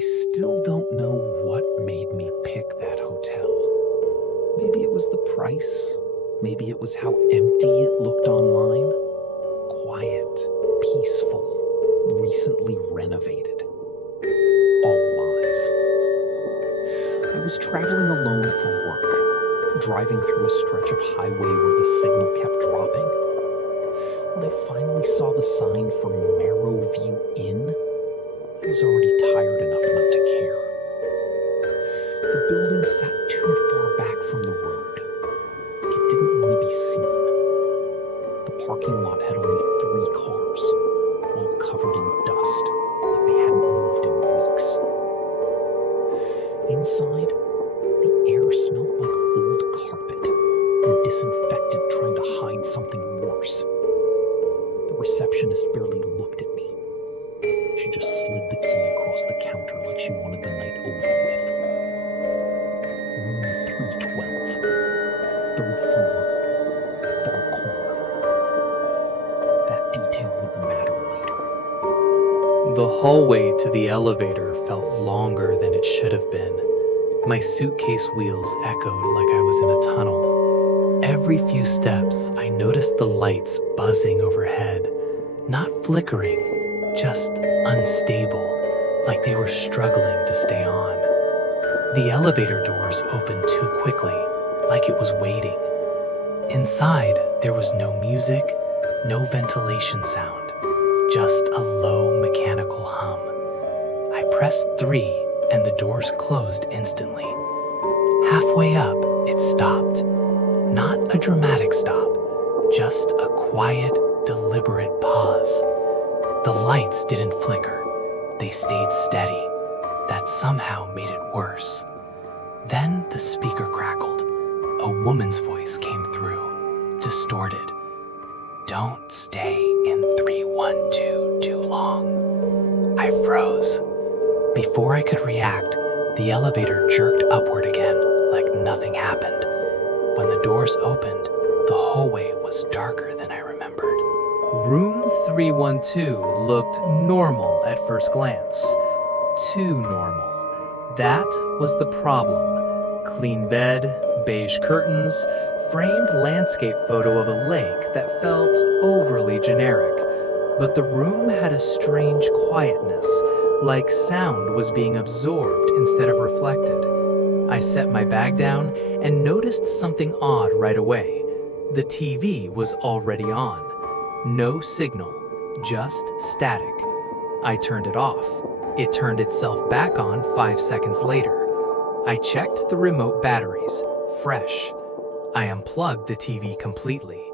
I still don't know what made me pick that hotel. Maybe it was the price. Maybe it was how empty it looked online. Quiet, peaceful, recently renovated. All lies. I was traveling alone for work, driving through a stretch of highway where the signal kept dropping. When I finally saw the sign for Marrowview Inn, I was already tired enough not to care. The building sat too far back from the road. Like it didn't want to be seen. The parking lot had only 3 cars, all covered in dust, like they hadn't moved in weeks. Inside, the air smelled like old carpet and disinfectant trying to hide something worse. The receptionist barely looked at me. She just slid the key across the counter like she wanted the night over with. Room 312. 3rd floor. Far corner. That detail would matter later. The hallway to the elevator felt longer than it should have been. My suitcase wheels echoed like I was in a tunnel. Every few steps, I noticed the lights buzzing overhead, not flickering, just unstable, like they were struggling to stay on. The elevator doors opened too quickly, like it was waiting. Inside, there was no music, no ventilation sound, just a low mechanical hum. I pressed 3 and the doors closed instantly. Halfway up, it stopped. Not a dramatic stop, just a quiet, deliberate pause. The lights didn't flicker. They stayed steady. That somehow made it worse. Then the speaker crackled. A woman's voice came through, distorted. "Don't stay in 312 too long." I froze. Before I could react, the elevator jerked upward again, like nothing happened. When the doors opened, the hallway was darker than I remembered. Room 312 looked normal at first glance. Too normal. That was the problem. Clean bed, beige curtains, framed landscape photo of a lake that felt overly generic. But the room had a strange quietness, like sound was being absorbed instead of reflected. I set my bag down and noticed something odd right away. The TV was already on. No signal, just static. I turned it off. It turned itself back on 5 seconds later. I checked the remote batteries, fresh. I unplugged the TV completely.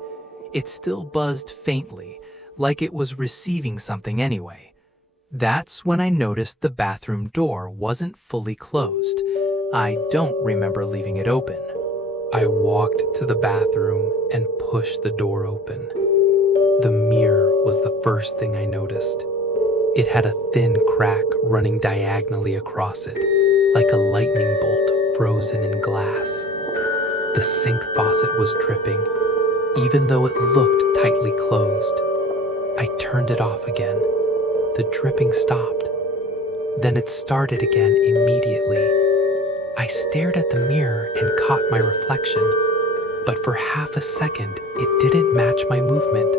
It still buzzed faintly, like it was receiving something anyway. That's when I noticed the bathroom door wasn't fully closed. I don't remember leaving it open. I walked to the bathroom and pushed the door open. The mirror was the first thing I noticed. It had a thin crack running diagonally across it, like a lightning bolt frozen in glass. The sink faucet was dripping, even though it looked tightly closed. I turned it off again. The dripping stopped. Then it started again immediately. I stared at the mirror and caught my reflection, but for half a second, it didn't match my movement.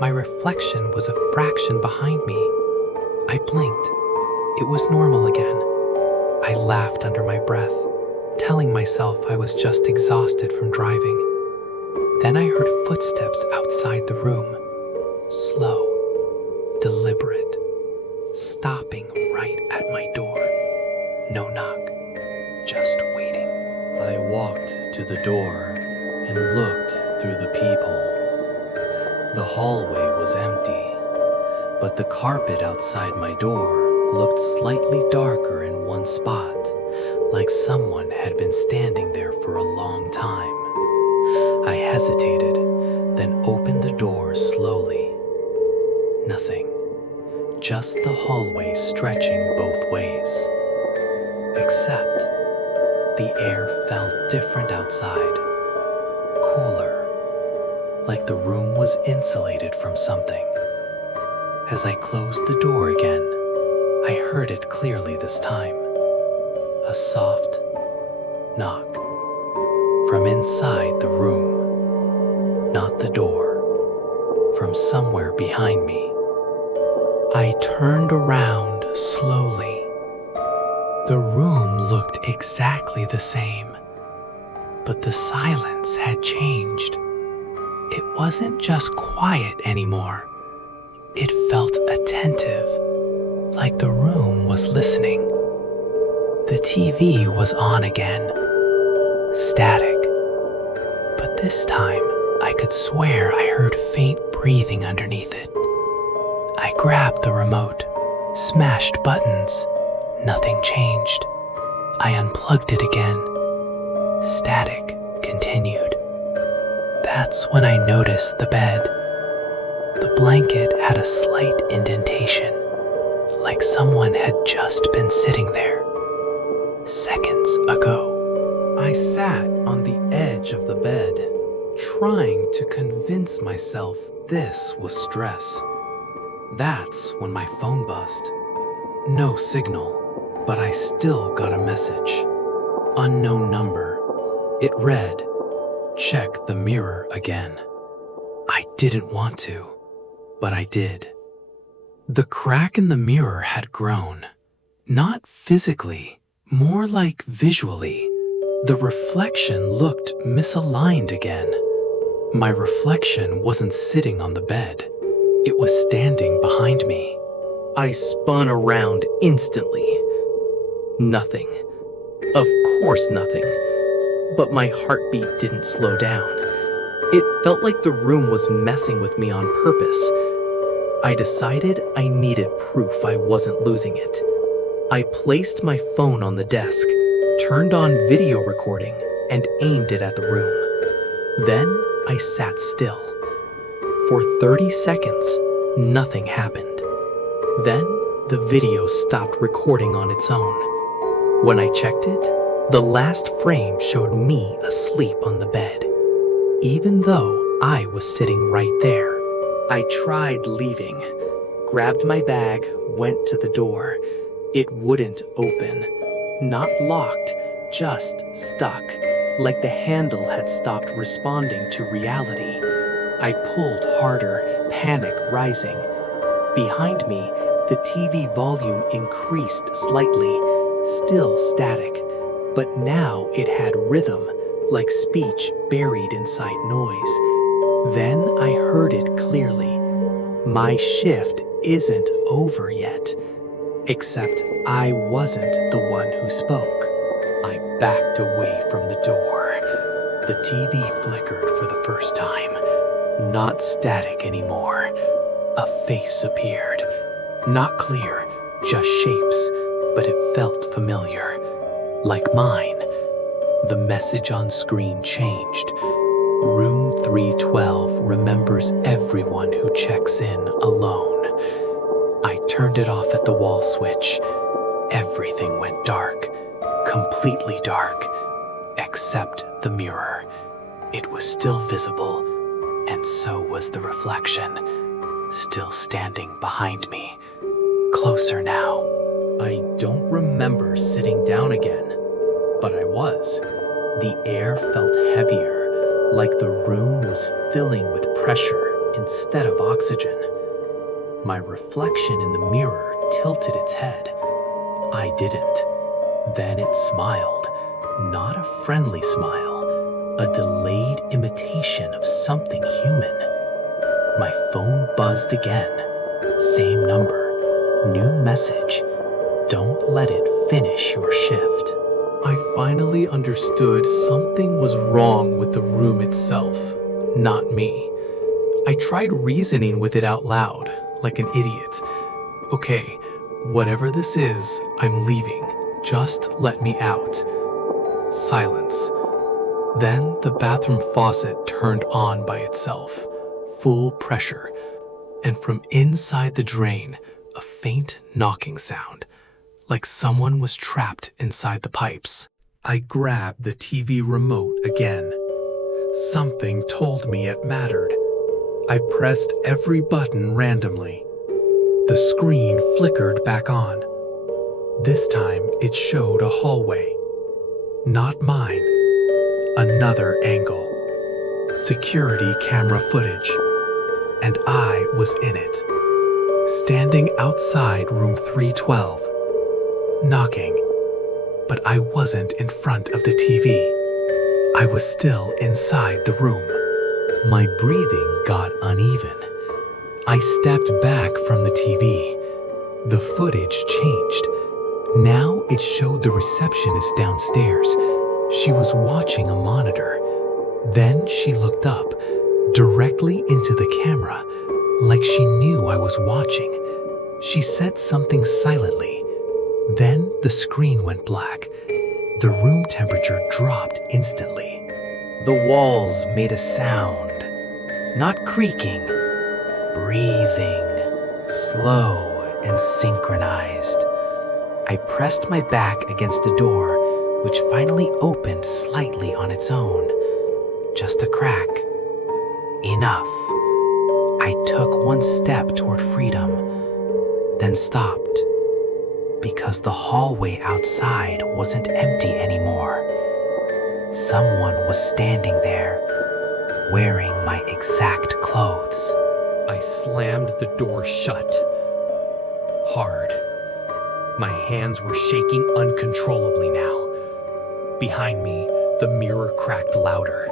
My reflection was a fraction behind me. I blinked. It was normal again. I laughed under my breath, telling myself I was just exhausted from driving. Then I heard footsteps outside the room. Slow, deliberate, stopping right at my door. No knock, just waiting. I walked to the door and looked through the peephole. The hallway was empty, but the carpet outside my door looked slightly darker in one spot, like someone had been standing there for a long time. I hesitated, then opened the door slowly. Nothing, just the hallway stretching both ways. Except the air felt different outside, cooler, like the room was insulated from something. As I closed the door again, I heard it clearly this time. A soft knock from inside the room, not the door, from somewhere behind me. I turned around slowly. The room looked exactly the same, but the silence had changed. It wasn't just quiet anymore. It felt attentive, like the room was listening. The TV was on again, static. But this time, I could swear I heard faint breathing underneath it. I grabbed the remote, smashed buttons. Nothing changed. I unplugged it again. Static continued. That's when I noticed the bed. The blanket had a slight indentation, like someone had just been sitting there seconds ago. I sat on the edge of the bed, trying to convince myself this was stress. That's when my phone buzzed. No signal, but I still got a message. Unknown number. It read, "Check the mirror again." I didn't want to, but I did. The crack in the mirror had grown. Not physically, more like visually. The reflection looked misaligned again. My reflection wasn't sitting on the bed. It was standing behind me. I spun around instantly. Nothing. Of course nothing. But my heartbeat didn't slow down. It felt like the room was messing with me on purpose. I decided I needed proof I wasn't losing it. I placed my phone on the desk, turned on video recording, and aimed it at the room. Then I sat still. For 30 seconds, nothing happened. Then the video stopped recording on its own. When I checked it, the last frame showed me asleep on the bed, even though I was sitting right there. I tried leaving, grabbed my bag, went to the door. It wouldn't open. Not locked, just stuck, like the handle had stopped responding to reality. I pulled harder, panic rising. Behind me, the TV volume increased slightly, still static, but now it had rhythm, like speech buried inside noise. Then I heard it clearly. My shift isn't over yet. Except I wasn't the one who spoke. I backed away from the door. The TV flickered for the first time. Not static anymore. A face appeared. Not clear, just shapes, but it felt familiar. Like mine. The message on screen changed. Room 312 remembers everyone who checks in alone. I turned it off at the wall switch. Everything went dark. Completely dark. Except the mirror. It was still visible, and so was the reflection. Still standing behind me. Closer now. I don't remember sitting down again, but I was. The air felt heavier, like the room was filling with pressure instead of oxygen. My reflection in the mirror tilted its head. I didn't. Then it smiled. Not a friendly smile. A delayed imitation of something human. My phone buzzed again. Same number. New message. Don't let it finish your shift. I finally understood something was wrong with the room itself, not me. I tried reasoning with it out loud, like an idiot. Okay, whatever this is, I'm leaving. Just let me out. Silence. Then the bathroom faucet turned on by itself, full pressure, and from inside the drain, a faint knocking sound, like someone was trapped inside the pipes. I grabbed the TV remote again. Something told me it mattered. I pressed every button randomly. The screen flickered back on. This time it showed a hallway. Not mine. Another angle. Security camera footage. And I was in it. Standing outside room 312. Knocking. But I wasn't in front of the TV. I was still inside the room. My breathing got uneven. I stepped back from the TV. The footage changed. Now it showed the receptionist downstairs. She was watching a monitor. Then she looked up, directly into the camera, like she knew I was watching. She said something silently. Then the screen went black. The room temperature dropped instantly. The walls made a sound, not creaking, breathing, slow and synchronized. I pressed my back against the door, which finally opened slightly on its own. Just a crack. Enough. I took one step toward freedom, then stopped, because the hallway outside wasn't empty anymore. Someone was standing there, wearing my exact clothes. I slammed the door shut. Hard. My hands were shaking uncontrollably now. Behind me, the mirror cracked louder.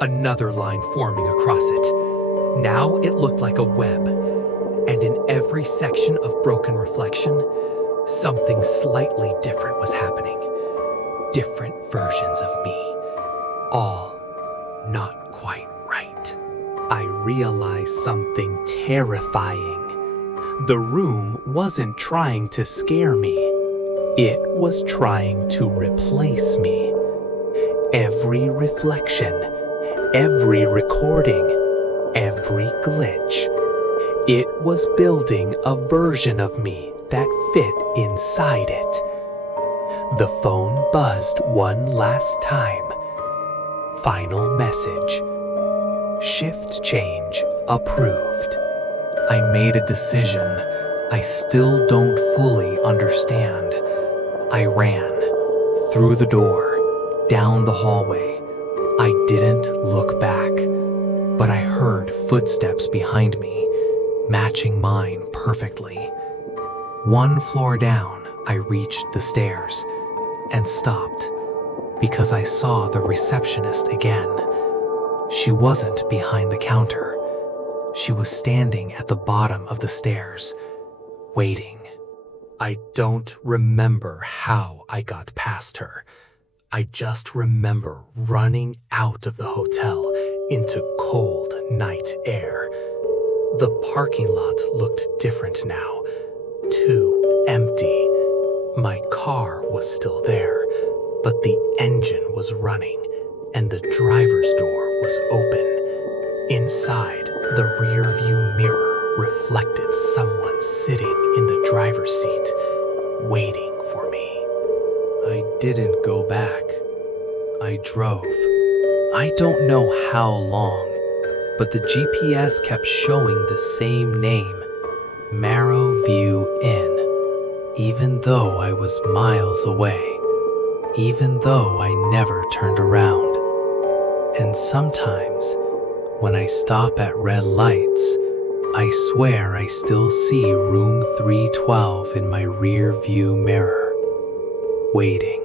Another line forming across it. Now it looked like a web, and in every section of broken reflection, something slightly different was happening. Different versions of me. All not quite right. I realized something terrifying. The room wasn't trying to scare me. It was trying to replace me. Every reflection, every recording, every glitch. It was building a version of me that fit inside it. The phone buzzed one last time. Final message. Shift change approved. I made a decision I still don't fully understand. I ran through the door, down the hallway. I didn't look back, but I heard footsteps behind me, matching mine perfectly. One floor down, I reached the stairs and stopped because I saw the receptionist again. She wasn't behind the counter. She was standing at the bottom of the stairs, waiting. I don't remember how I got past her. I just remember running out of the hotel into cold night air. The parking lot looked different now, too empty. My car was still there, but the engine was running and the driver's door was open. Inside, the rear-view mirror reflected someone sitting in the driver's seat, waiting for me. I didn't go back. I drove. I don't know how long, but the GPS kept showing the same name, Marrow View Inn, even though I was miles away, even though I never turned around. And sometimes, when I stop at red lights, I swear I still see room 312 in my rear view mirror, waiting.